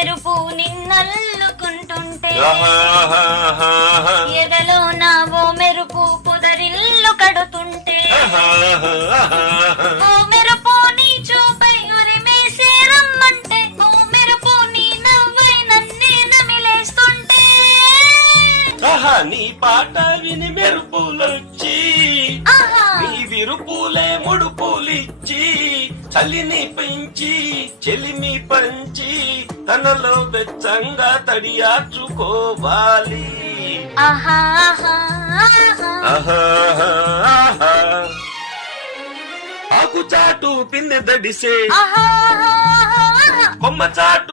మెరుపు నిన్నల్లుకుంటుంటే ఎదలో నా ఓ మెరుపు పొదరిల్లు కడుతుంటే ఓ మెరుపు నీ చూపై ఉరిమేసే రమ్మంటే ఓ మెరుపు నీ నవ్వై నన్నే నమిలేస్తుంటే నీ పాట విని మెరుపులొచ్చి నీ విరుపులే ముడుపులిచ్చి చలిని పెంచి చెలిమి పంచి తనలో వెచ్చంగా తడియాచుకోవాలి. ఆకు చాటు పిందె దడిసే కొమ్మ చాటు